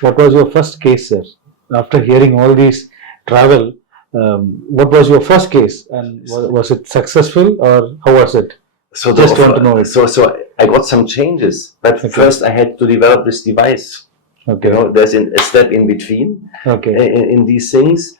What was your first case, sir? After hearing all these travel, what was your first case, and was it successful, or how was it? So Just want to know it. So I got some changes, but Okay. first I had to develop this device. Okay. You know, there's a step in between. Okay. In these things.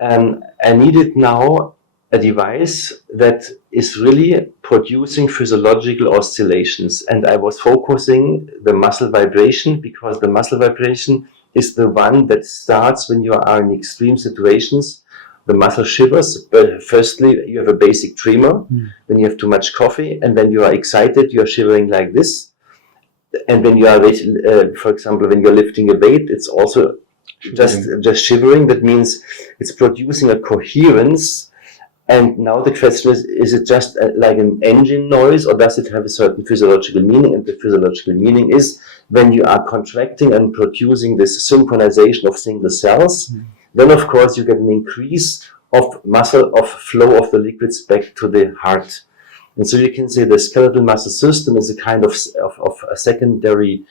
I needed now a device that is really producing physiological oscillations, and I was focusing the muscle vibration, because the muscle vibration is the one that starts when you are in extreme situations. The muscle shivers, but firstly you have a basic tremor when you have too much coffee, and when you are excited you're shivering like this. And when you are, for example, when you're lifting a weight, it's also just shivering. That means it's producing a coherence. And now the question is it just like an engine noise, or does it have a certain physiological meaning? And the physiological meaning is when you are contracting and producing this synchronization of single cells, then of course you get an increase of muscle, of flow of the liquids back to the heart. And so you can say the skeletal muscle system is a kind of a secondary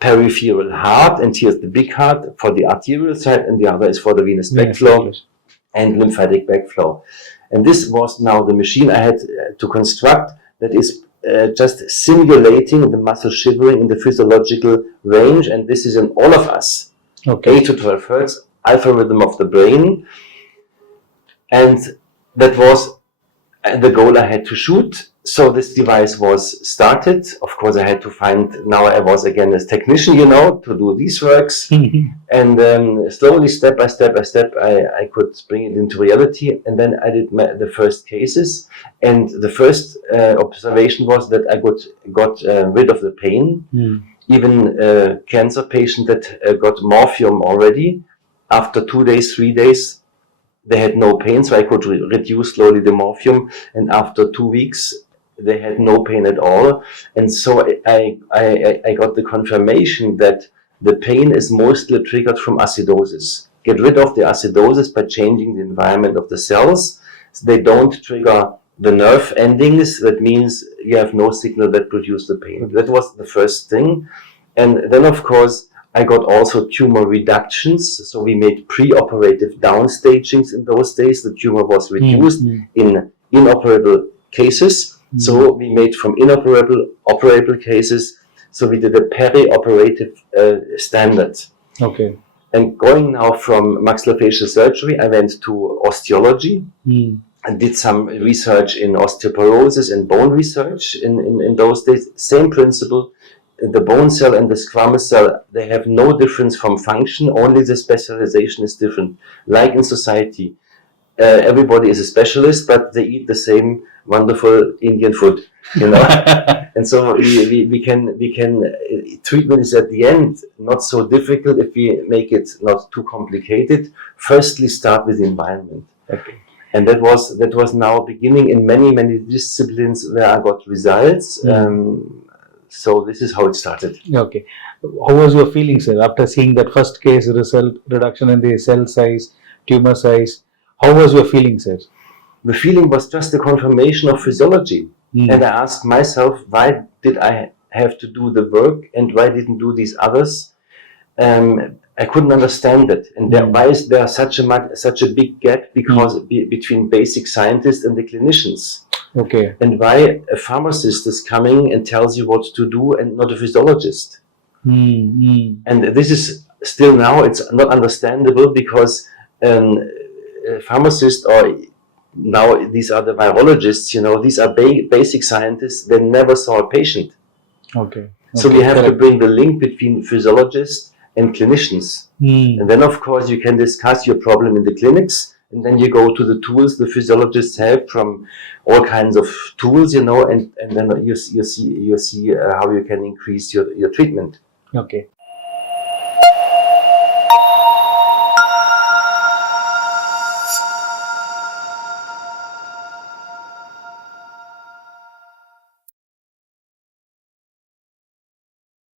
peripheral heart, and here's the big heart for the arterial side, and the other is for the venous backflow and lymphatic backflow. And this was now the machine I had to construct that is just simulating the muscle shivering in the physiological range, and this is in all of us. Okay. 8 to 12 hertz, alpha rhythm of the brain, and that was the goal I had to shoot. So this device was started. Of course, I had to find, now I was again as technician, you know, to do these works. And slowly, step by step, I could bring it into reality. And then I did the first cases. And the first observation was that I got rid of the pain. Even a cancer patient that got morphium already, after 2 days, 3 days, they had no pain, so I could reduce slowly the morphium, and after 2 weeks they had no pain at all. And so I got the confirmation that the pain is mostly triggered from acidosis. Get rid of the acidosis by changing the environment of the cells. So they don't trigger the nerve endings. That means you have no signal that produce the pain. That was the first thing. And then of course I got also tumor reductions. So we made pre-operative downstagings in those days. The tumor was reduced in inoperable cases. So we made from inoperable, operable cases. So we did a peri-operative standard. Okay. And going now from maxillofacial surgery, I went to osteology and did some research in osteoporosis and bone research in those days. Same principle. The bone cell and the squamous cell, they have no difference from function, only the specialization is different. Like in society, everybody is a specialist, but they eat the same wonderful Indian food, you know. And so we can treatment is at the end not so difficult if we make it not too complicated. Firstly, start with the environment. Okay. And that was now beginning in many disciplines where I got results. So this is how it started. Okay. How was your feeling, sir, after seeing that first case result, reduction in the cell size, tumor size? How was your feeling, sir? The feeling was just a confirmation of physiology. And I asked myself, why did I have to do the work and why didn't do these others? I couldn't understand it. And why is there such a big gap between basic scientists and the clinicians? Okay. And why a pharmacist is coming and tells you what to do and not a physiologist? And this is still now, it's not understandable, because pharmacists, or now these are the virologists, you know, these are basic scientists, they never saw a patient. Okay. So we have to bring the link between physiologists and clinicians. And then of course you can discuss your problem in the clinics, and then you go to the tools the physiologists have from all kinds of tools, you know, and then you see how you can increase your treatment. Okay.